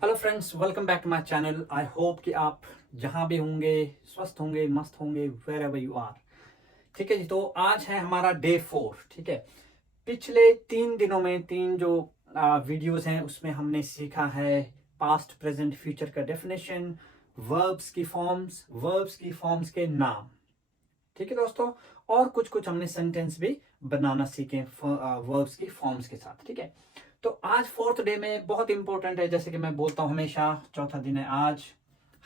Hello friends, welcome back to my channel. I hope कि आप जहां भी होंगे स्वस्थ होंगे, मस्त होंगे, वेर एवर यू आर। ठीक है जी। तो आज है हमारा डे 4। ठीक है। पिछले 3 दिनों में तीन जो वीडियोस हैं उसमें हमने सीखा है पास्ट, प्रेजेंट, फ्यूचर का डेफिनेशन, वर्ब्स की फॉर्म्स के नाम। ठीक है दोस्तों। और कुछ कुछ हमने सेंटेंस भी बनाना सीखे वर्ब्स की फॉर्म्स के साथ। ठीक है। तो आज 4th डे में बहुत इंपॉर्टेंट है, जैसे कि मैं बोलता हूं हमेशा, चौथा दिन है आज।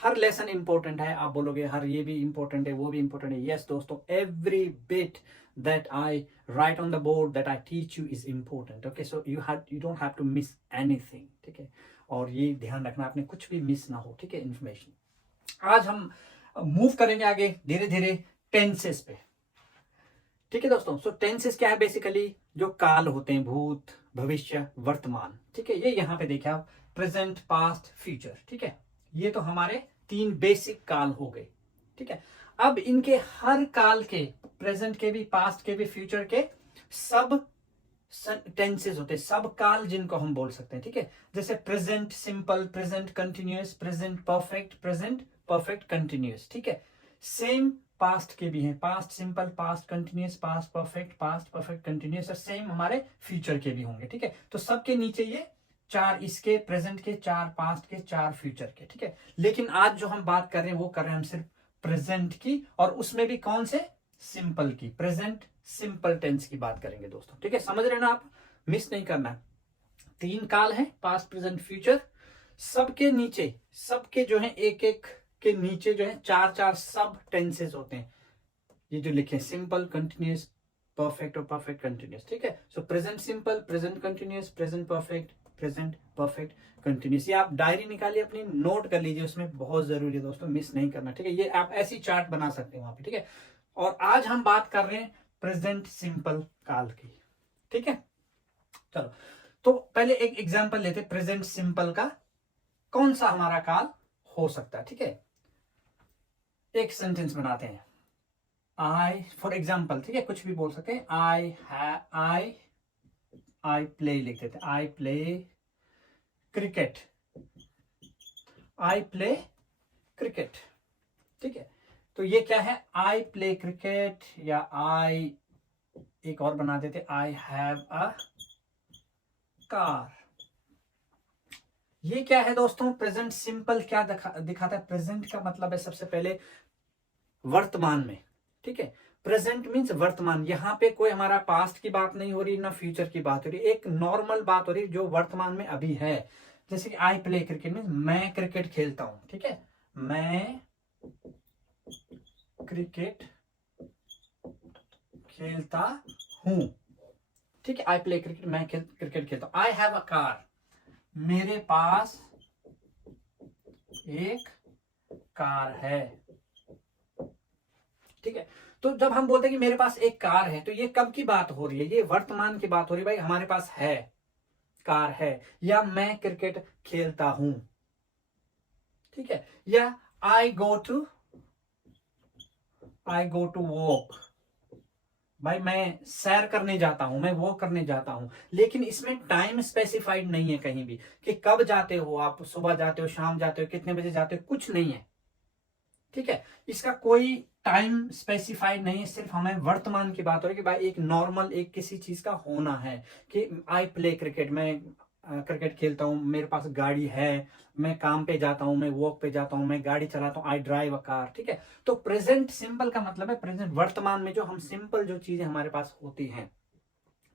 हर लेसन इंपॉर्टेंट है। आप बोलोगे हर ये भी इंपॉर्टेंट है, वो भी इंपॉर्टेंट है। यस दोस्तों, every bit that I write on the board, that I teach you is important. Okay, so you don't have to miss anything. ठीक है। और ये ध्यान रखना आपने कुछ भी मिस ना हो। ठीक है। इंफॉर्मेशन आज हम मूव करेंगे आगे धीरे धीरे टेंसेस पे। ठीक है दोस्तों। सो टेंसेस क्या है? बेसिकली जो काल होते हैं, भूत, भविष्य, वर्तमान। ठीक है। ये यहां पे देखिए आप, प्रेजेंट, पास्ट, फ्यूचर। ठीक है। ये तो हमारे 3 बेसिक काल हो गए। ठीक है। अब इनके हर काल के, प्रेजेंट के भी, पास्ट के भी, फ्यूचर के सब टेंसेस होते हैं, सब काल जिनको हम बोल सकते हैं। ठीक है। जैसे present simple, present continuous, present perfect continuous. ठीक है। सेम पास्ट के भी हैं, past simple, past continuous, past perfect continuous. और सेम हमारे फ्यूचर के भी होंगे। ठीक है। तो सबके नीचे ये 4 इसके, प्रेजेंट के 4, पास्ट के 4, फ्यूचर के। ठीक है। लेकिन आज जो हम बात कर रहे हैं वो कर रहे हैं हम सिर्फ प्रेजेंट की, और उसमें भी कौन से? सिंपल की, प्रेजेंट सिंपल टेंस की बात करेंगे दोस्तों। ठीक है। समझ रहे ना आप? मिस नहीं करना है। 3 काल है, पास्ट, प्रेजेंट, फ्यूचर। सबके नीचे, सबके जो है एक एक के नीचे जो है 4 सब टेंसेस होते हैं। ये जो लिखे, सिंपल, कंटिन्यूअस, परफेक्ट और परफेक्ट कंटिन्यूअस। ठीक है। सो present simple, present continuous, present perfect continuous. ये आप डायरी निकालिए अपनी, नोट कर लीजिए, उसमें बहुत जरूरी है दोस्तों, मिस नहीं करना। ठीक है। ये आप ऐसी चार्ट बना सकते हैं वहां पे। ठीक है। और आज हम बात कर रहे हैं प्रेजेंट सिंपल काल की। ठीक है। चलो, तो पहले एक एग्जांपल लेते, प्रेजेंट सिंपल का कौन सा हमारा काल हो सकता है। ठीक है। एक सेंटेंस बनाते हैं। आई, फॉर एग्जाम्पल, ठीक है, कुछ भी बोल सकते हैं। आई प्ले लिख देते, आई प्ले क्रिकेट, आई प्ले क्रिकेट। ठीक है। तो ये क्या है? आई प्ले क्रिकेट, या आई, एक और बना देते, आई हैव अ कार। ये क्या है दोस्तों? प्रेजेंट सिंपल क्या दिखाता है? प्रेजेंट का मतलब है सबसे पहले वर्तमान में। ठीक है। प्रेजेंट मीन्स वर्तमान। यहां पे कोई हमारा पास्ट की बात नहीं हो रही, ना फ्यूचर की बात हो रही, एक नॉर्मल बात हो रही जो वर्तमान में अभी है। जैसे कि आई प्ले क्रिकेट मीन्स मैं क्रिकेट खेलता हूं। ठीक है। मैं क्रिकेट खेलता हूं। ठीक है। आई प्ले क्रिकेट, मैं क्रिकेट खेलता हूं। आई हैव अ कार, मेरे पास एक कार है। ठीक है। तो जब हम बोलते हैं कि मेरे पास एक कार है, तो ये कब की बात हो रही है? ये वर्तमान की बात हो रही है। भाई हमारे पास है, कार है, या मैं क्रिकेट खेलता हूं। ठीक है। या आई गो टू वॉक, भाई मैं सैर करने जाता हूं, मैं वॉक करने जाता हूं। लेकिन इसमें टाइम स्पेसिफाइड नहीं है कहीं भी कि कब जाते हो आप, सुबह जाते हो, शाम जाते हो, कितने बजे जाते हो, कुछ नहीं है। ठीक है। इसका कोई टाइम स्पेसिफाइड नहीं है, सिर्फ हमें वर्तमान की बात हो रही है कि भाई एक नॉर्मल, एक किसी चीज का होना है कि आई प्ले क्रिकेट, मैं क्रिकेट खेलता हूं, मेरे पास गाड़ी है, मैं काम पे जाता हूं, मैं वॉक पे जाता हूं, मैं गाड़ी चलाता हूं, आई ड्राइव अ कार। ठीक है। तो प्रेजेंट सिंपल का मतलब है प्रेजेंट, वर्तमान में जो हम सिंपल जो चीजें हमारे पास होती हैं।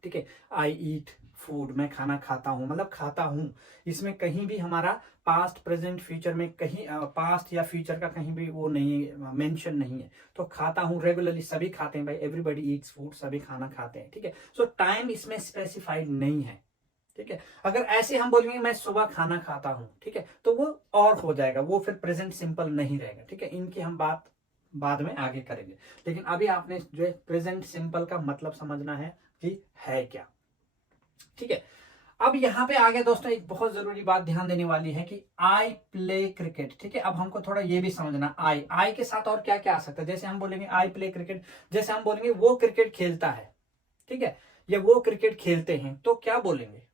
ठीक है। आई ईट फूड, मैं खाना खाता हूं, मतलब खाता हूं। इसमें कहीं भी हमारा पास्ट, प्रेजेंट, फ्यूचर में कहीं पास्ट या फ्यूचर का कहीं भी वो नहीं, मेंशन नहीं है। तो खाता हूं, रेगुलरली सभी खाते हैं भाई, एवरीबॉडी ईट्स फूड, सभी खाना खाते हैं। ठीक है। सो टाइम इसमें स्पेसिफाइड नहीं है। ठीक है। अगर ऐसे हम बोलेंगे मैं सुबह खाना खाता हूं, ठीक है, तो वो और हो जाएगा, वो फिर प्रेजेंट सिंपल नहीं रहेगा। ठीक है। इनकी हम बात बाद में आगे करेंगे। लेकिन अभी आपने जो है प्रेजेंट सिंपल का मतलब समझना है कि है क्या। ठीक है। अब यहां पे आगे दोस्तों एक बहुत जरूरी बात ध्यान देने वाली है कि आई प्ले क्रिकेट। ठीक है। अब हमको थोड़ा ये भी समझना, आई के साथ और क्या क्या आ सकता है। जैसे हम बोलेंगे आई प्ले क्रिकेट, जैसे हम बोलेंगे वो क्रिकेट खेलता है, ठीक है, या वो क्रिकेट खेलते हैं, तो क्या बोलेंगे?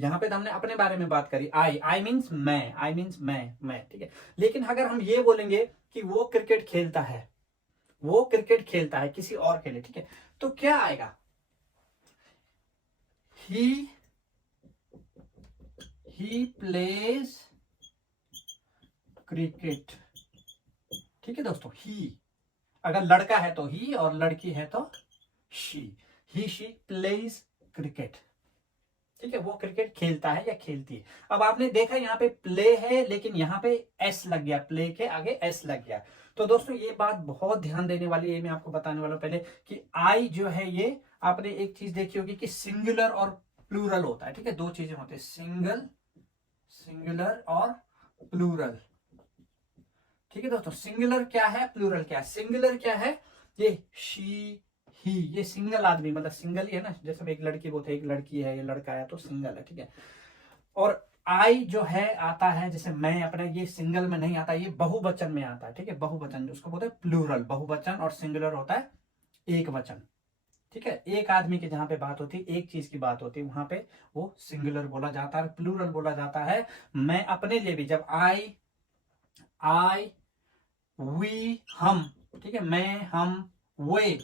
यहाँ पे तो हमने अपने बारे में बात करी, आई मीन्स मैं, आई मीन्स मैं, ठीक है। लेकिन अगर हम ये बोलेंगे कि वो क्रिकेट खेलता है, वो क्रिकेट खेलता है किसी और के लिए, ठीक है, तो क्या आएगा, ही प्लेज क्रिकेट, ठीक है दोस्तों। ही, अगर लड़का है तो ही और लड़की है तो she, he she plays cricket, ठीक है, वो क्रिकेट खेलता है या खेलती है। अब आपने देखा यहाँ पे प्ले है लेकिन यहाँ पे एस लग गया, प्ले के आगे एस लग गया। तो दोस्तों ये बात बहुत ध्यान देने वाली है, मैं आपको बताने वाला हूं पहले कि आई जो है ये, आपने एक चीज देखी होगी कि सिंगुलर और प्लूरल होता है, ठीक है, दो चीजें होती है, सिंगुलर और प्लूरल, ठीक है दोस्तों। सिंगुलर क्या है, प्लूरल क्या है। सिंगुलर क्या है, ये शी ही, ये सिंगल आदमी, मतलब सिंगल ही है ना, जैसे एक लड़की बोलते हैं एक लड़की है, ये लड़का है तो सिंगल है, ठीक है। और आई जो है आता है, जैसे मैं अपने, ये सिंगल में नहीं आता, ये बहुवचन में आता है, ठीक है, बहुवचन उसको बोलते हैं प्लूरल, बहुवचन, और सिंगुलर होता है एक वचन, ठीक है। एक आदमी की जहां पे बात होती है, एक चीज की बात होती है, वहां पे वो सिंगुलर बोला जाता है, प्लूरल बोला जाता है। मैं अपने लिए भी, जब आई वी हम, ठीक है, मैं हम वे,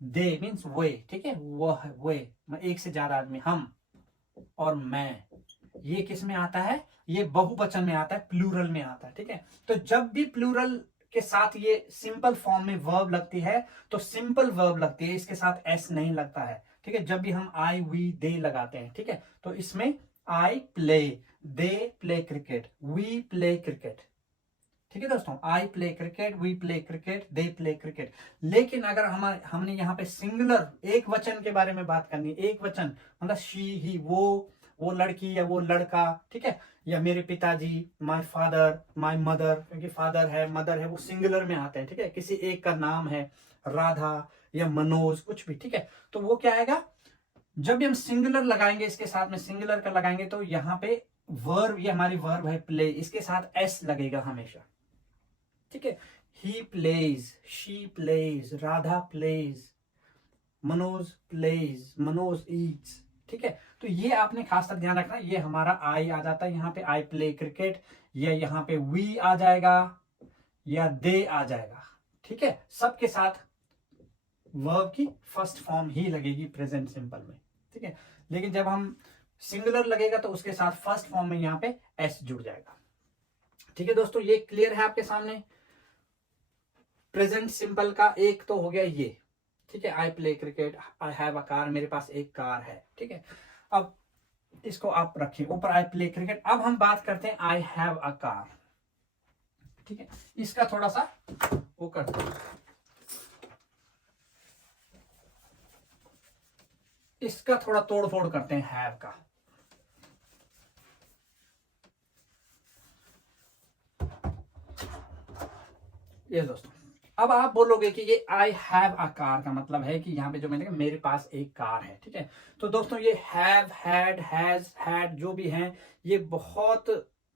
दे मीन्स वे, ठीक है, वह वे, मैं एक से ज्यादा आदमी, हम और मैं, ये किस में आता है, ये बहुवचन में आता है, प्लूरल में आता है, ठीक है। तो जब भी प्लूरल के साथ ये सिंपल फॉर्म में वर्ब लगती है तो सिंपल वर्ब लगती है, इसके साथ एस नहीं लगता है, ठीक है। जब भी हम आई वी दे लगाते हैं, ठीक है, तो इसमें I play, they play cricket, we play cricket, ठीक है दोस्तों, I play cricket, we play cricket, they play cricket. लेकिन अगर हमने यहाँ पे सिंगुलर एक वचन के बारे में बात करनी, एक वचन मतलब शी ही, वो लड़की या वो लड़का, ठीक है, या मेरे पिताजी, माय फादर, माय मदर, क्योंकि फादर है मदर है वो सिंगुलर में आते हैं, ठीक है, किसी एक का नाम है राधा या मनोज, कुछ भी, ठीक है, तो वो क्या आएगा, जब भी हम सिंगुलर लगाएंगे, इसके साथ में सिंगुलर का लगाएंगे तो यहाँ पे वर्ब, ये हमारी वर्ब है प्ले, इसके साथ एस लगेगा हमेशा, ठीक है। He plays, she plays, Radha plays, Manoj plays, Manoj eats, ठीक है। तो ये आपने खास कर ध्यान रखना, ये हमारा आई आ जाता है यहाँ पे, आई प्ले क्रिकेट, या यहाँ पे वी आ जाएगा या दे आ जाएगा, ठीक है, सबके साथ वर्ब की फर्स्ट फॉर्म ही लगेगी प्रेजेंट सिंपल में, ठीक है। लेकिन जब हम सिंगुलर लगेगा तो उसके साथ फर्स्ट फॉर्म में यहाँ पे एस जुड़ जाएगा, ठीक है दोस्तों। ये क्लियर है आपके सामने, प्रेजेंट सिंपल का एक तो हो गया ये, ठीक है, आई play cricket, I have a car, मेरे पास एक कार है, ठीक है। अब इसको आप रखिए ऊपर, आई प्ले क्रिकेट। अब हम बात करते हैं आई हैव अ कार, ठीक है, इसका थोड़ा सा वो करते हैं, इसका थोड़ा तोड़ फोड़ करते हैं हैव का। ये दोस्तों, अब आप बोलोगे कि ये आई हैव अ कार का मतलब है कि यहाँ पे जो मैंने कहा मेरे पास एक कार है, ठीक है। तो दोस्तों ये हैव, हैड, हैज, हैड जो भी हैं ये बहुत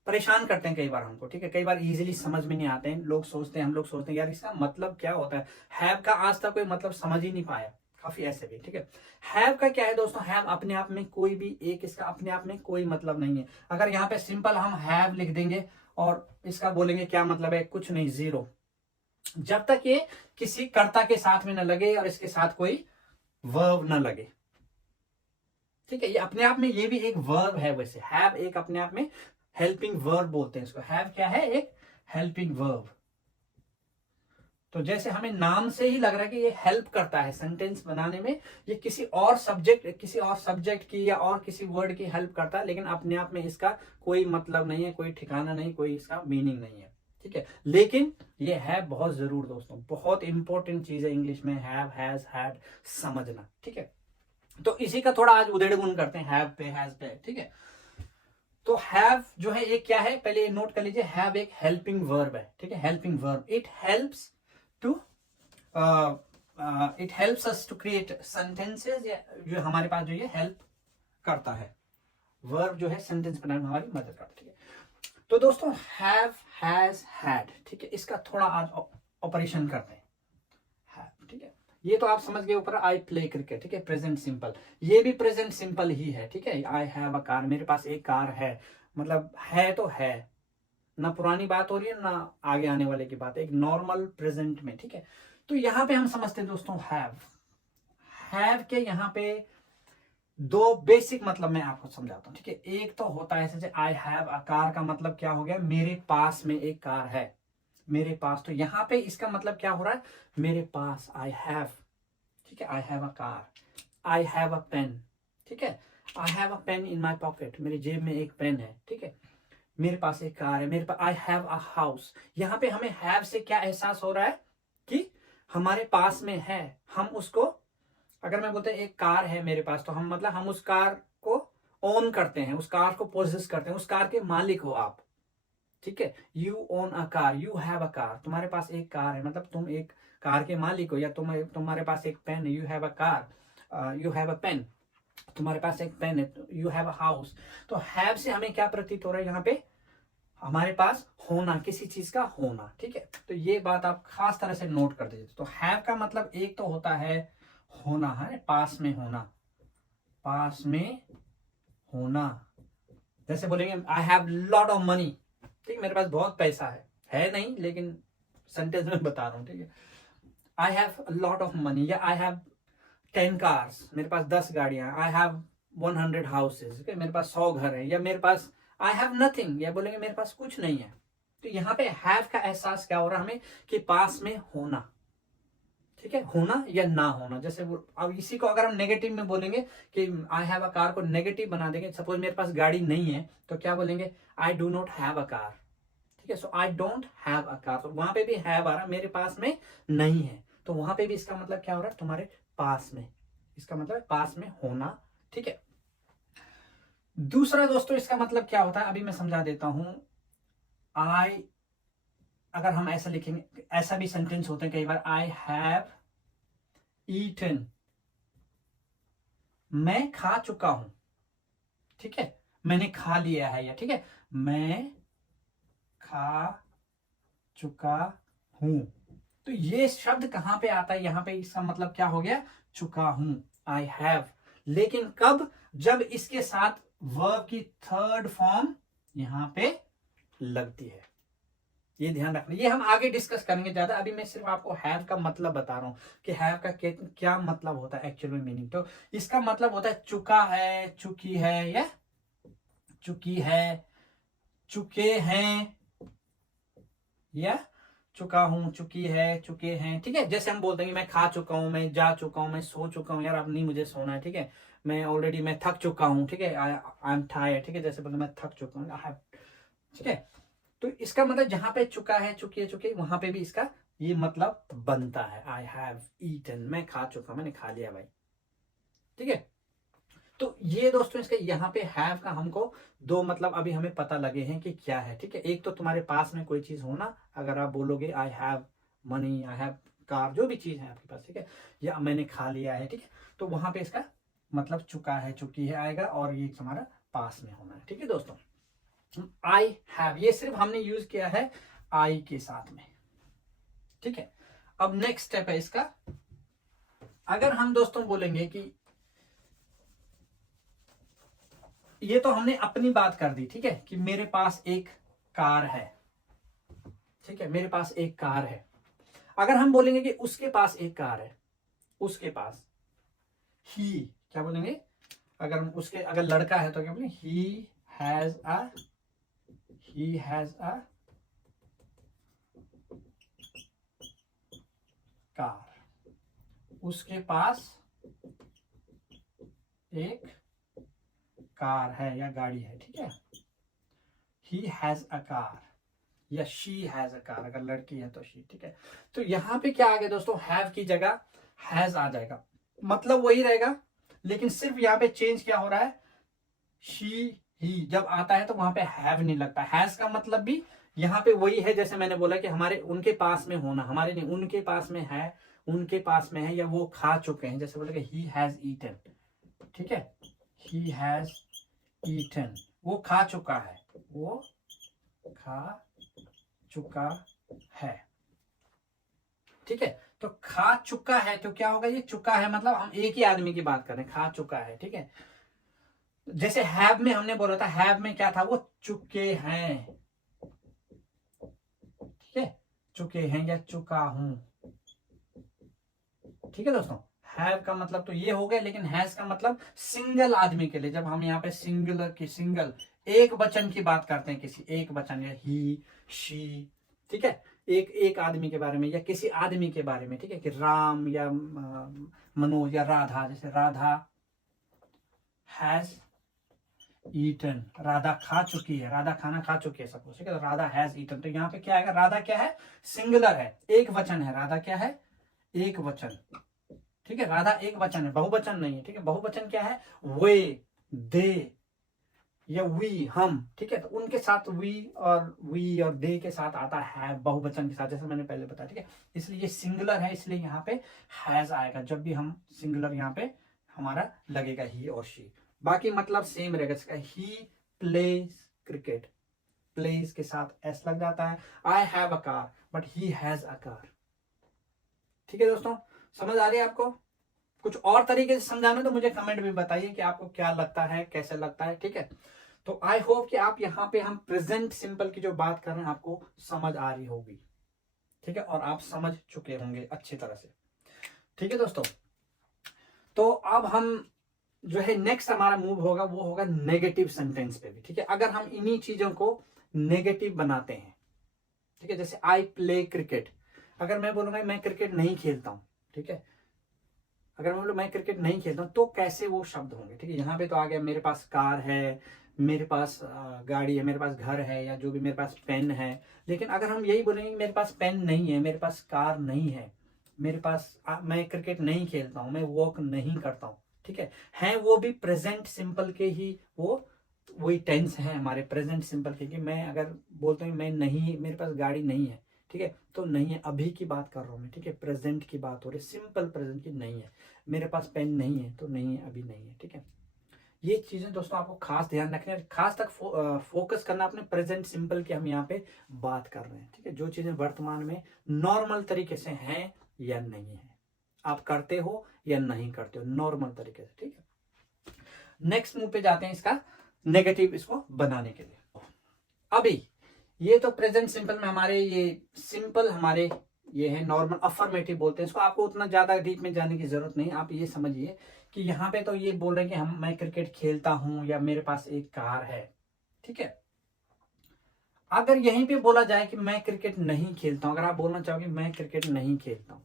परेशान करते हैं कई बार हमको, ठीक है, कई बार इजीली समझ में नहीं आते हैं, लोग सोचते हैं, हम लोग सोचते हैं यार इसका मतलब क्या होता है, हैव का आज तक कोई मतलब समझ ही नहीं पाया, काफी ऐसे भी, ठीक है। हैव का क्या है दोस्तों, हैव अपने आप में कोई भी एक, इसका अपने आप में कोई मतलब नहीं है। अगर यहाँ पे सिंपल हम हैव लिख देंगे और इसका बोलेंगे क्या मतलब है, कुछ नहीं, जीरो, जब तक ये किसी कर्ता के साथ में न लगे और इसके साथ कोई वर्ब न लगे, ठीक है। ये अपने आप में ये भी एक वर्ब है, वैसे हैव एक अपने आप में हेल्पिंग वर्ब बोलते हैं इसको, हैव क्या है, एक हेल्पिंग वर्ब। तो जैसे हमें नाम से ही लग रहा है कि ये हेल्प करता है सेंटेंस बनाने में, ये किसी और सब्जेक्ट की या और किसी वर्ड की हेल्प करता है, लेकिन अपने आप में इसका कोई मतलब नहीं है, कोई ठिकाना नहीं, कोई इसका मीनिंग नहीं है, ठीक है। लेकिन ये है बहुत जरूर दोस्तों, बहुत इंपॉर्टेंट चीज है इंग्लिश में, हैव, हैज, हैड समझना, ठीक है। तो इसी का थोड़ा आज उधेड़ बुन करते हैं, हैव पे, हैज पे, ठीक है। तो हैव जो है एक क्या है, पहले नोट कर लीजिए, हैव एक हेल्पिंग वर्ब है, ठीक है, helping verb, it helps to it helps us to create sentences, जो हमारे पास जो ये हेल्प करता है, वर्ब जो है सेंटेंस बनाने में हमारी मदद करता है, ठीक है। तो दोस्तों हैव, हैज, हैड, ठीक है, इसका थोड़ा आज ऑपरेशन करते हैं, हैव, ठीक है। ये तो आप समझ गए ऊपर आई प्ले क्रिकेट, ठीक है, प्रेजेंट सिंपल, ये भी प्रेजेंट सिंपल ही है, ठीक है। आई हैव अ कार, मेरे पास एक कार है, मतलब है तो है, ना पुरानी बात हो रही है ना आगे आने वाले की बात है, एक नॉर्मल प्रेजेंट में, ठीक है। तो यहाँ पे हम समझते हैं दोस्तों हैव के यहाँ पे दो बेसिक मतलब मैं आपको समझाता हूँ, ठीक है। एक तो होता है जैसे आई हैव अ कार का मतलब क्या हो गया, मेरे पास में एक कार है, मेरे पास। तो यहाँ पे इसका मतलब क्या हो रहा है, मेरे पास, आई हैव, ठीक है, I have a car, I have a pen, ठीक है, I have a pen in my pocket, मेरी जेब में एक पेन है, ठीक है। मेरे पास एक कार है, मेरे पास, आई हैव अ हाउस। यहाँ पे हमें हैव से क्या एहसास हो रहा है कि हमारे पास में है, हम उसको, अगर मैं बोलते एक कार है मेरे पास, तो हम मतलब हम उस कार को ओन करते हैं, उस कार को पोजेस करते हैं, उस कार के मालिक हो आप, ठीक है। You own a car, you have a car, तुम्हारे पास एक कार है, मतलब तुम एक कार के मालिक हो। या तुम्हारे पास एक पेन है, you have a car, you have a pen, तुम्हारे पास एक पेन है, यू हैव अ हाउस। तो हैव से हमें क्या प्रतीत हो रहा है यहाँ पे, हमारे पास होना, किसी चीज का होना, ठीक है। तो ये बात आप खास तरह से नोट कर दीजिए। तो हैव का मतलब एक तो होता है होना, है पास में होना, पास में होना। जैसे बोलेंगे I have lot of money, ठीक, मेरे पास बहुत पैसा है नहीं, लेकिन सेंटेंस में बता रहा हूँ, ठीक है। I have lot of money, या आई हैव 10 कार्स, मेरे पास 10 गाड़ियां, आई हैव 100 हाउसेज, ठीक है, मेरे पास 100 घर है। या मेरे पास आई हैव नथिंग, या बोलेंगे मेरे पास कुछ नहीं है। तो यहाँ पे हैव का एहसास क्या हो रहा है हमें, कि पास में होना, ठीक है, होना या ना होना। जैसे अब इसी को अगर हम नेगेटिव में बोलेंगे कि आई हैव अ कार को नेगेटिव बना देंगे, सपोज मेरे पास गाड़ी नहीं है, तो क्या बोलेंगे, I do not have a car, ठीक है। So I don't have a car, तो वहां पे भी हैव आ रहा, मेरे पास में नहीं है, तो वहां पे भी इसका मतलब क्या हो रहा है, तुम्हारे पास में, इसका मतलब है पास में होना, ठीक है। दूसरा दोस्तों इसका मतलब क्या होता है, अभी मैं समझा देता हूं। आई, अगर हम ऐसा लिखेंगे, ऐसा भी सेंटेंस होते हैं कई बार, आई हैव ईटन, मैं खा चुका हूं, ठीक है, मैंने खा लिया है, या ठीक है, मैं खा चुका हूं। तो ये शब्द कहां पे आता है, यहां पे इसका मतलब क्या हो गया, चुका हूं, आई हैव। लेकिन कब, जब इसके साथ वर्ब की थर्ड फॉर्म यहां पे लगती है, ये ध्यान रखना। ये हम आगे डिस्कस करेंगे ज्यादा, अभी मैं सिर्फ आपको हैव का मतलब बता रहा हूं कि हैव का क्या मतलब होता है एक्चुअल में मीनिंग। तो इसका मतलब होता है चुका है, चुकी है, या चुकी है, चुके हैं, या चुका हूं, चुकी है, चुके हैं, ठीक है। जैसे हम बोलते हैं कि मैं खा चुका हूं, मैं जा चुका हूं, मैं सो चुका हूं, यार अब नहीं मुझे सोना है, ठीक है, मैं ऑलरेडी मैं थक चुका हूं, ठीक है, आई एम टायर्ड, ठीक है, जैसे बोलते मैं थक चुका हूं, ठीक है। तो इसका मतलब जहां पे चुका है, चुकी है, चुके, वहां पे भी इसका ये मतलब बनता है, आई हैव ईटन, मैं खा चुका, मैंने खा लिया भाई, ठीक है। तो ये दोस्तों इसके यहाँ पे हैव का हमको दो मतलब अभी हमें पता लगे हैं कि क्या है, ठीक है। एक तो तुम्हारे पास में कोई चीज होना, अगर आप बोलोगे I have money, I have car, जो भी चीज है आपके पास, ठीक है, या मैंने खा लिया है, ठीक है, तो वहां पे इसका मतलब चुका है, चुकी है आएगा, और ये हमारा पास में होना है, ठीक है दोस्तों। आई हैव ये सिर्फ हमने यूज किया है आई के साथ में, ठीक है। अब नेक्स्ट स्टेप है इसका, अगर हम दोस्तों बोलेंगे कि ये तो हमने अपनी बात कर दी, ठीक है, कि मेरे पास एक कार है, ठीक है, मेरे पास एक कार है। अगर हम बोलेंगे कि उसके पास एक कार है, उसके पास, ही, क्या बोलेंगे, अगर हम उसके, अगर लड़का है तो क्या बोलेंगे, has a he has a car, उसके पास एक कार है या गाड़ी है, ठीक है, ही हैज अ कार, या शी हैज अ कार, अगर लड़की है तो शी, ठीक है। तो यहां पे क्या आ गया दोस्तों, हैव की जगह हैज आ जाएगा, मतलब वही रहेगा, लेकिन सिर्फ यहाँ पे चेंज क्या हो रहा है, शी ही जब आता है तो वहां पे हैव नहीं लगता। हैज का मतलब भी यहाँ पे वही है, जैसे मैंने बोला कि हमारे उनके पास में होना, हमारे नहीं, उनके पास में है, उनके पास में है, या वो खा चुके हैं, जैसे बोले ही हैज ईटन, ठीक है, ही हैज ईटन, वो खा चुका है, वो खा चुका है, ठीक है। तो खा चुका है तो क्या होगा, ये चुका है मतलब हम एक ही आदमी की बात कर रहे हैं, खा चुका है, ठीक है। जैसे हैव में हमने बोला था, हैव में क्या था, वो चुके हैं, ठीक है, चुके हैं या चुका हूं, ठीक है दोस्तों। हैव का मतलब तो ये हो गया, लेकिन हैज का मतलब सिंगल आदमी के लिए, जब हम यहाँ पे सिंगुलर की, सिंगल एक वचन की बात करते हैं, किसी एक वचन, या ही, शी, ठीक है, एक एक आदमी के बारे में या किसी आदमी के बारे में, ठीक है, कि राम या मनोज या राधा, जैसे राधा हैज ईटन, राधा खा चुकी है, राधा खाना खा चुकी है सपोज, ठीक है, तो राधा हैज ईटन, तो यहाँ पे क्या आएगा, राधा क्या है, सिंगुलर है, एक वचन है, राधा क्या है, एक वचन, ठीक है, राधा एक वचन है, बहुवचन नहीं है, ठीक है। बहुवचन क्या है, वे, दे या वी, हम, ठीक है, तो उनके साथ वी और दे के साथ आता है बहुवचन के साथ, जैसे मैंने पहले बताया, ठीक है। इसलिए ये सिंगुलर है, इसलिए यहाँ पे हैज आएगा, जब भी हम सिंगुलर यहाँ पे हमारा लगेगा ही और शी। बाकी मतलब सेम रहेगा इसका, ही प्लेज क्रिकेट, प्लेज के साथ एस लग जाता है। I have a car but he has a car, ठीक है दोस्तों, समझ आ रही है आपको। कुछ और तरीके से समझाना तो मुझे कमेंट में बताइए कि आपको क्या लगता है, कैसे लगता है, ठीक है। तो आई होप कि आप यहाँ पे हम प्रेजेंट सिंपल की जो बात कर रहे हैं आपको समझ आ रही होगी, ठीक है, और आप समझ चुके होंगे अच्छी तरह से, ठीक है दोस्तों। तो अब हम जो है नेक्स्ट हमारा मूव होगा, वो होगा नेगेटिव सेंटेंस पे भी, ठीक है। अगर हम इन्हीं चीजों को नेगेटिव बनाते हैं, ठीक है, जैसे आई प्ले क्रिकेट, अगर मैं बोलूंगा मैं क्रिकेट नहीं खेलता हूं, ठीक है, अगर मैं बोलूं मैं क्रिकेट नहीं खेलता हूं, तो कैसे वो शब्द होंगे, ठीक है। यहाँ पे तो आ गया, मेरे पास कार है, मेरे पास गाड़ी है, मेरे पास घर है, या जो भी, मेरे पास पेन है। लेकिन अगर हम यही बोलेंगे कि मेरे पास पेन नहीं है, मेरे पास कार नहीं है, मेरे पास मैं क्रिकेट नहीं खेलता हूं, मैं वॉक नहीं करता हूं, ठीक है वो भी प्रेजेंट सिंपल के ही वो वही टेंस है हमारे प्रेजेंट सिंपल के, कि मैं अगर बोलता हूँ मैं नहीं, मेरे पास गाड़ी नहीं है, ठीक है, तो नहीं है अभी की बात कर रहा हूं मैं, ठीक है, प्रेजेंट की बात हो रही है, सिंपल प्रेजेंट की, नहीं है। मेरे पास पेन नहीं है तो नहीं है, अभी नहीं है, ठीक है। ये चीजें दोस्तों आपको खास ध्यान रखना है, खास तक फोकस करना अपने प्रेजेंट सिंपल की हम यहाँ पे बात कर रहे हैं, ठीक है। जो चीजें वर्तमान में नॉर्मल तरीके से हैं या नहीं है, आप करते हो या नहीं करते हो, नॉर्मल तरीके से, ठीक है। नेक्स्ट मूव पे जाते हैं, इसका नेगेटिव इसको बनाने के लिए। अभी ये तो प्रेजेंट सिंपल में हमारे ये सिंपल हमारे ये है नॉर्मल अफर्मेटिव बोलते हैं इसको, आपको उतना ज्यादा डीप में जाने की जरूरत नहीं, आप ये समझिए कि यहाँ पे तो ये बोल रहे हैं कि मैं क्रिकेट खेलता हूं या मेरे पास एक कार है, ठीक है। अगर यहीं पे बोला जाए कि मैं क्रिकेट नहीं खेलता हूं, अगर आप बोलना चाहोगे मैं क्रिकेट नहीं खेलता हूं,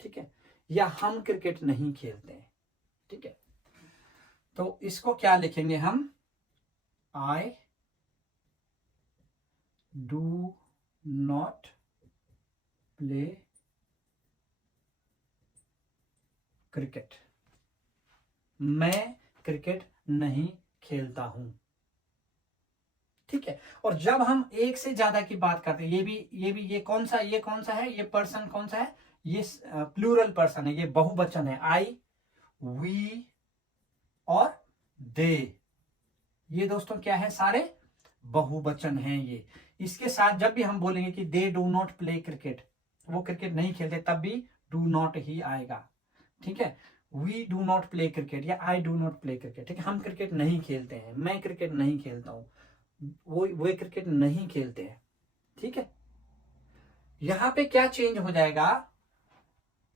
ठीक है, या हम क्रिकेट नहीं खेलते हैं, ठीक है, तो इसको क्या लिखेंगे हम, आई डू नॉट प्ले क्रिकेट, मैं क्रिकेट नहीं खेलता हूं, ठीक है। और जब हम एक से ज्यादा की बात करते हैं, ये कौन सा है, ये पर्सन कौन सा है, ये प्लूरल पर्सन है, ये बहुवचन है, आई, वी और दे, ये दोस्तों क्या है, सारे बहुवचन हैं ये। इसके साथ जब भी हम बोलेंगे कि they do not play cricket, वो क्रिकेट नहीं खेलते, तब भी डू नॉट ही आएगा, ठीक है। We do not play cricket या I do not play cricket, ठीक है, हम क्रिकेट नहीं खेलते हैं, मैं क्रिकेट नहीं खेलता हूं, वो क्रिकेट नहीं खेलते हैं, ठीक है। यहां पे क्या चेंज हो जाएगा,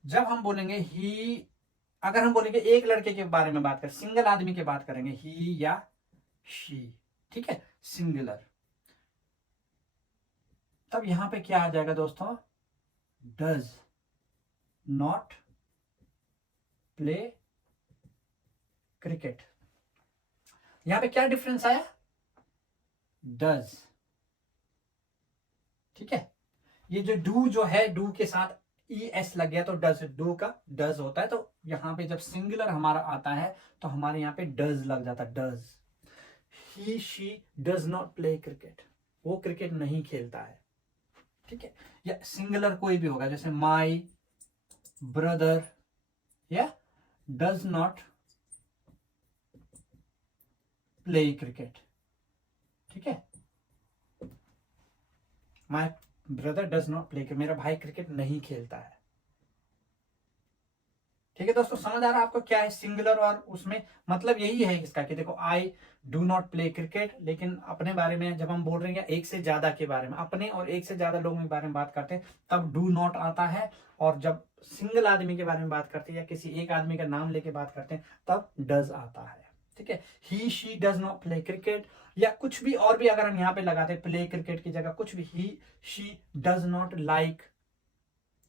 जब हम बोलेंगे ही, अगर हम बोलेंगे एक लड़के के बारे में बात करें, सिंगल आदमी की बात करेंगे, ही या शी, ठीक है, सिंगुलर, तब यहां पे क्या आ जाएगा दोस्तों, डज नॉट प्ले क्रिकेट। यहां पे क्या डिफरेंस आया, डज, ठीक है, ये जो डू जो है, डू के साथ ई एस लग गया तो डज, डू का डज होता है, तो यहां पे जब सिंगुलर हमारा आता है तो हमारे यहां पे डज लग जाता है, does. He she does not play cricket, वो क्रिकेट नहीं खेलता है, ठीक है। या सिंगुलर कोई भी होगा, जैसे माई ब्रदर, या डज नॉट प्ले क्रिकेट, ठीक है, my brother does not play, मेरा भाई क्रिकेट नहीं खेलता है, ठीक है दोस्तों, समझ आ रहा है आपको क्या है सिंगुलर, और उसमें मतलब यही है इसका कि देखो आई डू नॉट प्ले क्रिकेट, लेकिन अपने बारे में जब हम बोल रहे हैं एक से ज्यादा के बारे में, अपने और एक से ज्यादा लोगों के बारे में बात करते हैं तब डू नॉट आता है, और जब सिंगल आदमी के बारे में बात करते हैं या किसी एक आदमी का नाम लेके बात करते हैं तब डज आता है। ठीक है, he she does not play cricket, या कुछ भी और भी अगर हम यहाँ पे लगाते हैं प्ले क्रिकेट की जगह कुछ भी, he she does not like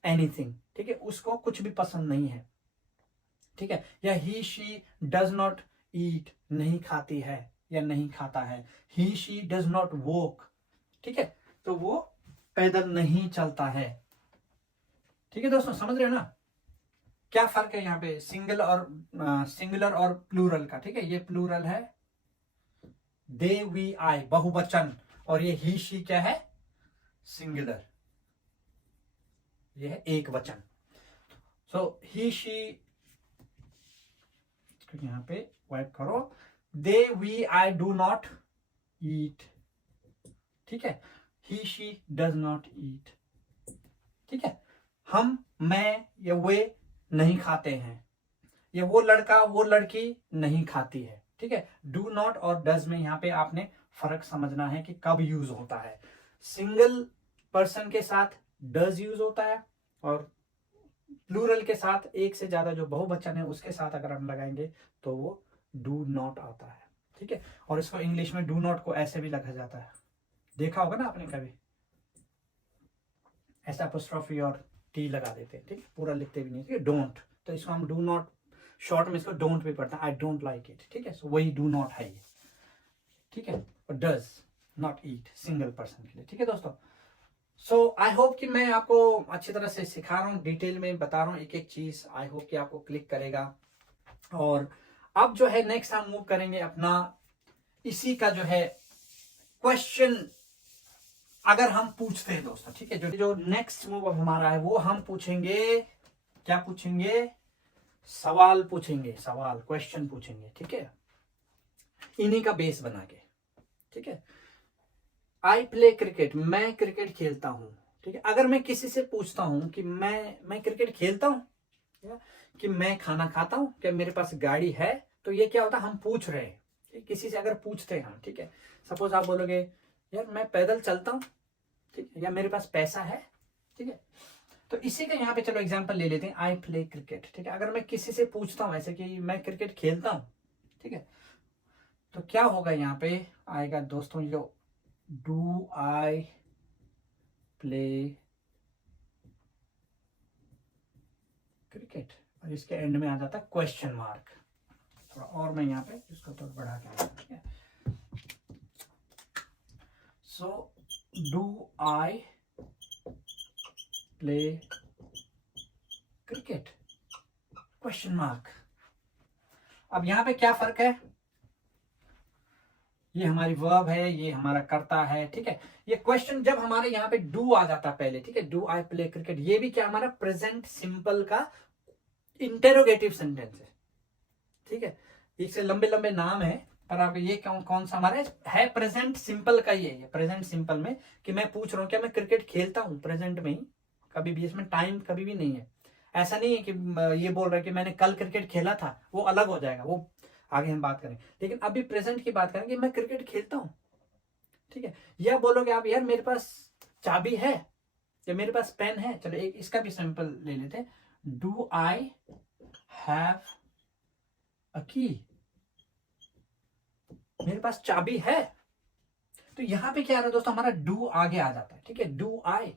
anything, ठीक है, उसको कुछ भी पसंद नहीं है। ठीक है, या ही शी डज नॉट ईट, नहीं खाती है या नहीं खाता है, he she does not walk, ठीक है, तो वो पैदल नहीं चलता है। ठीक है दोस्तों, समझ रहे हो ना क्या फर्क है यहाँ पे सिंगुलर और प्लूरल का। ठीक है, ये प्लूरल है, दे वी आई बहुवचन, और ये ही शी क्या है, सिंगुलर, ये है एक वचन। सो ही शी, यहाँ पे वाइप करो, they we I do not eat, ठीक है, he she does not eat, ठीक है, हम, मैं या वे नहीं खाते हैं, या वो लड़का वो लड़की नहीं खाती है। ठीक है, डू नॉट और डज में यहाँ पे आपने फर्क समझना है कि कब यूज होता है। सिंगल पर्सन के साथ डज यूज होता है, और प्लूरल के साथ एक से ज्यादा जो बहुवचन है उसके साथ अगर हम लगाएंगे तो वो डू नॉट आता है। ठीक है, और इसको इंग्लिश में डू नॉट को ऐसे भी लिखा जाता है, देखा होगा ना आपने कभी, ऐसा एपोस्ट्रोफी और टी लगा देते हैं। ठीक है, पूरा लिखते भी नहीं, ठीक है, डोंट, तो इसको हम डू नॉट, शॉर्ट में इसको डोंट भी पढ़ता है, आई डोंट लाइक इट। ठीक है, सो वही डू नॉट है ये। ठीक है, और does not eat single person के लिए। ठीक है दोस्तों, सो आई होप कि मैं आपको अच्छी तरह से सिखा रहा हूँ, डिटेल में बता रहा हूँ एक एक चीज, आई होप कि आपको क्लिक करेगा। और अब जो है नेक्स्ट हम मूव करेंगे अपना इसी का जो है क्वेश्चन, अगर हम पूछते हैं दोस्तों। ठीक है, जो नेक्स्ट मूव अब हमारा है वो हम पूछेंगे, क्या पूछेंगे, सवाल पूछेंगे, सवाल क्वेश्चन पूछेंगे। ठीक है, इन्हीं का बेस बना के। ठीक है, आई प्ले क्रिकेट, मैं क्रिकेट खेलता हूं। ठीक है, अगर मैं किसी से पूछता हूं कि मैं क्रिकेट खेलता हूं, कि मैं खाना खाता हूं, क्या मेरे पास गाड़ी है, तो ये क्या होता है, हम पूछ रहे हैं किसी से, अगर पूछते हैं हम। ठीक है, सपोज आप बोलोगे यार मैं पैदल चलता हूं, ठीक है, या मेरे पास पैसा है। ठीक है, तो इसी का यहाँ पे चलो एग्जांपल ले लेते हैं, आई प्ले क्रिकेट। ठीक है, अगर मैं किसी से पूछता हूं ऐसे कि मैं क्रिकेट खेलता हूं, ठीक है, तो क्या होगा, यहाँ पे आएगा दोस्तों जो डू आई प्ले क्रिकेट, और इसके एंड में आ जाता है क्वेश्चन मार्क। थोड़ा और मैं यहाँ पे इसको थोड़ा बढ़ा के, ठीक है, so do I play cricket question mark. अब यहाँ पे क्या फर्क है, ये हमारी वर्ब है, ये हमारा कर्ता है। ठीक है, ये क्वेश्चन जब हमारे यहाँ पे डू आ जाता पहले, ठीक है, डू आई प्ले क्रिकेट, ये भी क्या हमारा प्रेजेंट सिंपल का इंटेरोगेटिव सेंटेंस है। ठीक है, इससे लंबे लंबे नाम है, पर आप ये कौन सा हमारे है, प्रेजेंट सिंपल का ये है। प्रेजेंट सिंपल में कि मैं पूछ रहा हूँ क्या मैं क्रिकेट खेलता हूँ, प्रेजेंट में ही, कभी भी इसमें टाइम कभी भी नहीं है। ऐसा नहीं है कि ये बोल रहा है कि मैंने कल क्रिकेट खेला था, वो अलग हो जाएगा, वो आगे हम बात करें, लेकिन अभी प्रेजेंट की बात करें कि मैं क्रिकेट खेलता हूं। ठीक है, या बोलोगे आप यार मेरे पास चाबी है या मेरे पास पेन है, चलो एक इसका भी सैंपल ले लेते हैं, डू आई हैव अ की, मेरे पास चाबी है। तो यहां पे क्या आ रहा है दोस्तों, हमारा डू आगे आ जाता है। ठीक है, डू आई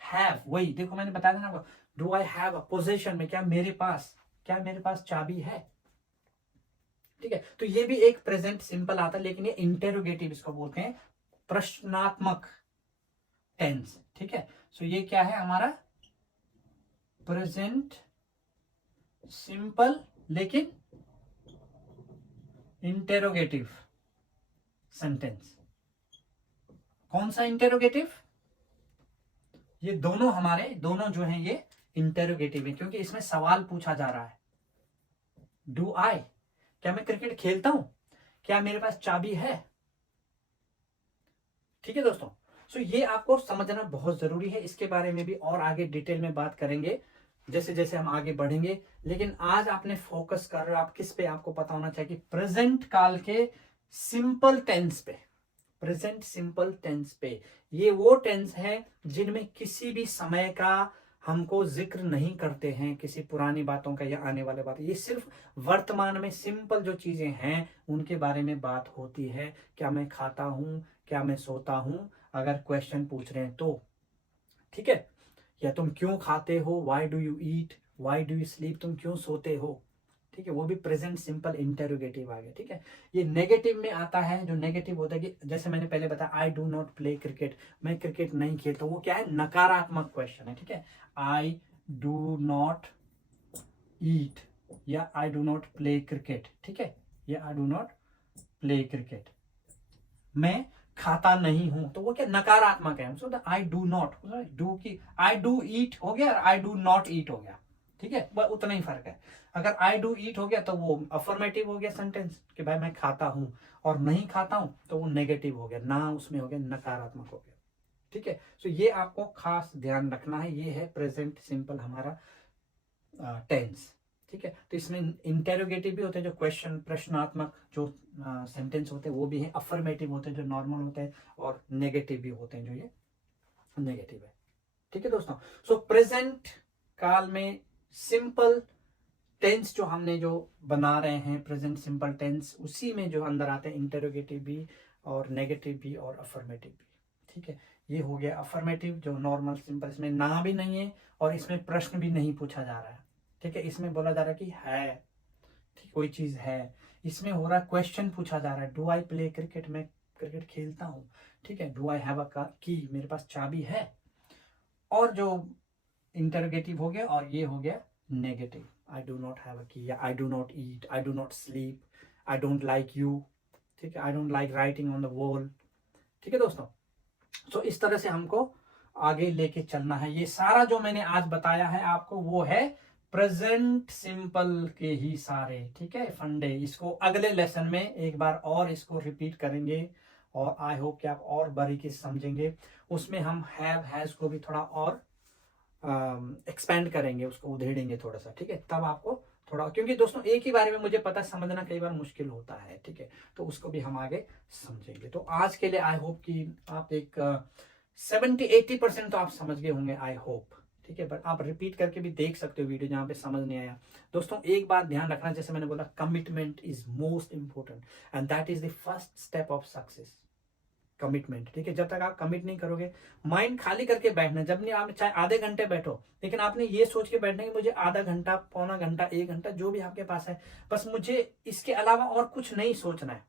हैव, वही देखो मैंने बताया था ना, डू आई हैव पोजीशन में क्या मेरे पास चाबी है। ठीक है, तो ये भी एक प्रेजेंट सिंपल आता है, लेकिन ये इंटेरोगेटिव इसको बोलते हैं, प्रश्नात्मक टेंस। ठीक है, सो ये क्या है हमारा प्रेजेंट सिंपल लेकिन इंटेरोगेटिव सेंटेंस। कौन सा इंटेरोगेटिव, ये दोनों हमारे दोनों जो हैं ये इंटेरोगेटिव है, क्योंकि इसमें सवाल पूछा जा रहा है। डू आई, क्या मैं क्रिकेट खेलता हूं, क्या मेरे पास चाबी है। ठीक है दोस्तों, सो ये आपको समझना बहुत जरूरी है, इसके बारे में भी और आगे डिटेल में बात करेंगे। जैसे जैसे हम आगे बढ़ेंगे। लेकिन आज आपने फोकस कर रहे हो आप किस पे, आपको पता होना चाहिए कि प्रेजेंट काल के सिंपल टेंस पे, प्रेजेंट सिंपल टेंस पे। ये वो टेंस है जिनमें किसी भी समय का हमको जिक्र नहीं करते हैं, किसी पुरानी बातों का या आने वाले बात, ये सिर्फ वर्तमान में सिंपल जो चीजें हैं उनके बारे में बात होती है। क्या मैं खाता हूं, क्या मैं सोता हूं, अगर क्वेश्चन पूछ रहे हैं तो, ठीक है। या तुम क्यों खाते हो, why do you eat, why do you sleep, तुम क्यों सोते हो, ठीक है, वो भी प्रेजेंट सिंपल इंटेरोगेटिव आ गया, ठीक है। ये नेगेटिव में आता है, जो नेगेटिव होता है कि जैसे मैंने पहले बताया आई डू नॉट प्ले क्रिकेट, मैं क्रिकेट नहीं खेलता, वो क्या है, नकारात्मक क्वेश्चन है, ठीक है। आई डू नॉट ईट या I do not play cricket, ठीक है, या I do not play cricket, मैं खाता नहीं हूं, तो वो क्या नकारात्मक है। So I do not, do की आई डू ईट हो गया और आई डू नॉट ईट हो गया, ठीक है, बस उतना ही फर्क है। अगर आई डू ईट हो गया तो वो अफर्मेटिव हो गया सेंटेंस कि भाई मैं खाता हूं, और नहीं खाता हूं तो वो नेगेटिव हो गया, ना उसमें हो गया, नकारात्मक हो गया, ठीक है। सो ये आपको खास ध्यान रखना है, ये है प्रेजेंट सिंपल हमारा टेंस, ठीक है। तो इसमें इंटेरोगेटिव भी होते हैं, जो क्वेश्चन प्रश्नात्मक जो सेंटेंस होते हैं वो भी हैं, अफर्मेटिव होते हैं जो नॉर्मल होते हैं, और नेगेटिव भी होते हैं जो ये नेगेटिव है, ठीक है दोस्तों। सो प्रेजेंट काल में सिंपल टेंस जो हमने जो बना रहे हैं, प्रेजेंट सिंपल टेंस, उसी में जो अंदर आते हैं इंटेरोगेटिव भी और नेगेटिव भी और अफर्मेटिव भी, ठीक है। ये हो गया अफर्मेटिव जो नॉर्मल सिंपल, इसमें ना भी नहीं है और इसमें प्रश्न भी नहीं पूछा जा रहा है, ठीक है। इसमें बोला जा रहा है कि है, ठीक, कोई चीज है। इसमें हो रहा है क्वेश्चन पूछा जा रहा है, डू आई प्ले क्रिकेट, मैं क्रिकेट खेलता हूँ, ठीक है। डू आई हैव अ की, मेरे पास चाबी है। और जो इंटरोगेटिव हो गया, और ये हो गया negative, I do not have अ की, या I do not eat, I do not sleep, I don't like you, ठीक है, I don't like writing on the wall, ठीक है दोस्तों। तो इस तरह से हमको आगे लेके चलना है। ये सारा जो मैंने आज बताया है आपको वो है प्रेजेंट सिंपल के ही सारे, ठीक है, फंडे। इसको अगले लेसन में एक बार और इसको रिपीट करेंगे, और आई होप कि आप और बारीकी से समझेंगे। उसमें हम हैव हैज को भी थोड़ा और एक्सपेंड करेंगे, उसको उधेड़ेंगे थोड़ा सा, ठीक है, तब आपको थोड़ा, क्योंकि दोस्तों एक ही बारे में मुझे पता समझना कई बार मुश्किल होता है, ठीक है, तो उसको भी हम आगे समझेंगे। तो आज के लिए आई होप कि आप एक 70-80% तो आप समझ गए होंगे, आई होप, ठीक है। बट आप रिपीट करके भी देख सकते हो वीडियो जहाँ पे समझ नहीं आया। दोस्तों एक बात ध्यान रखना, जैसे मैंने बोला, commitment is most important and that is the first step of success, commitment, ठीक है। जब तक आप कमिट नहीं करोगे, माइंड खाली करके बैठना, जब नहीं, आप चाहे आधे घंटे बैठो, लेकिन आपने ये सोच के बैठना कि मुझे आधा घंटा, पौना घंटा, 1 घंटा, जो भी आपके पास है, बस मुझे इसके अलावा और कुछ नहीं सोचना है।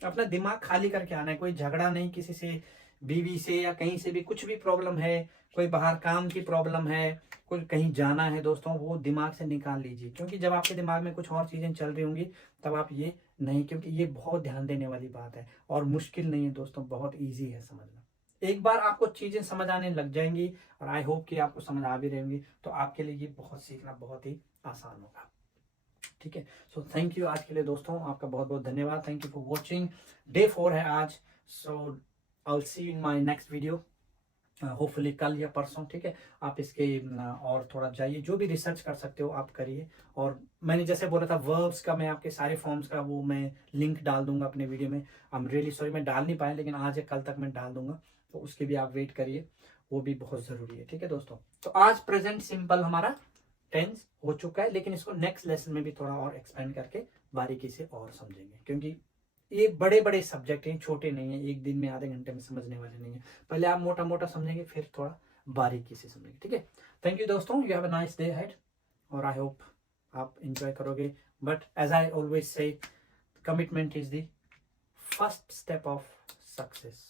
अपना दिमाग खाली करके आना है, कोई झगड़ा नहीं किसी से, बीवी से या कहीं से भी कुछ भी प्रॉब्लम है, कोई बाहर काम की प्रॉब्लम है, कोई कहीं जाना है दोस्तों, वो दिमाग से निकाल लीजिए। क्योंकि जब आपके दिमाग में कुछ और चीजें चल रही होंगी तब आप ये नहीं, क्योंकि ये बहुत ध्यान देने वाली बात है और मुश्किल नहीं है दोस्तों, बहुत ईजी है समझना। एक बार आपको चीजें समझ आने लग जाएंगी, और आई होप कि आपको समझ आ भी रही होंगी, तो आपके लिए ये बहुत सीखना बहुत ही आसान होगा, ठीक है। सो थैंक यू आज के लिए दोस्तों, आपका बहुत बहुत धन्यवाद। Thank you for watching. Day 4 है आज, so I will see you in my next video, hopefully कल या परसों, ठीक है। आप इसके और थोड़ा जाइए, जो भी रिसर्च कर सकते हो आप करिए। और मैंने जैसे बोला था वर्ब्स का, मैं आपके सारे फॉर्म्स का वो मैं लिंक डाल दूंगा अपने वीडियो में। आई एम रियली सॉरी मैं डाल नहीं पाया, लेकिन आज या कल तक मैं डाल दूंगा, तो उसके भी आप वेट करिए, वो भी बहुत जरूरी है, ठीक है दोस्तों। तो आज प्रेजेंट सिंपल हमारा टेंस हो चुका है, लेकिन इसको नेक्स्ट लेसन में भी थोड़ा और एक्सपेंड करके बारीकी से और समझेंगे, क्योंकि ये बड़े बड़े सब्जेक्ट हैं, छोटे नहीं है, एक दिन में आधे घंटे में समझने वाले नहीं है। पहले आप मोटा मोटा समझेंगे, फिर थोड़ा बारीकी से समझेंगे, ठीक है। थैंक यू दोस्तों, you have a nice day ahead, और आई होप आप एंजॉय करोगे। But as I always say, commitment is the first step of success.